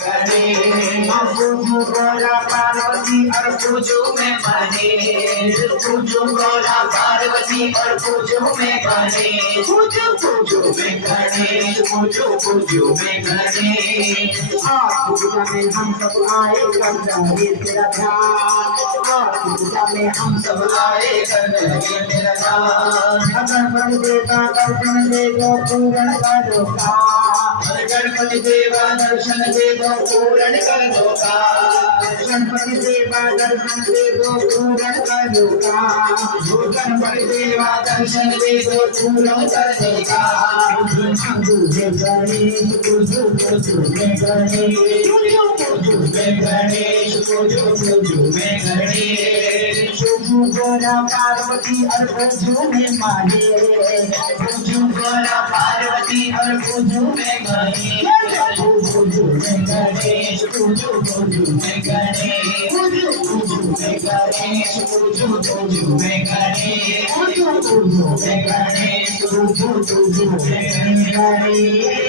पूजू गोरा पार्वती और पूजू में गणेश। पूजू गोरा पार्वती और पूजू में गणेश। पूजू में गणेश। पूजू में गणेश। पूजा में हम सब आए कर रहे तेरा ध्यान। पूजा में हम सब आए कर रहे तेरा ध्यान। गणपति देवा दर्शन दे दो पूर्ण करो का। गणपति देवा दर्शन दे दो पूर्ण कर दो का। गणपति देवा दर्शन दे दो पूर्ण कर दो का। गणपति देवा दर्शन दे दो पूर्ण कर दो का। पूजू में गणेश। पूजू में गणेश। पूजू में गणेश। पूजू में गणेश। पूजू गोरा पार्वती और पूजू में गणेश। पूजू गोरा पार्वती और पूजू में गणेश। पूजू में गणेश। पूजू में गणेश। पूजू में गणेश। पूजू में गणेश। पूजू में गणेश। पूजू में गणेश।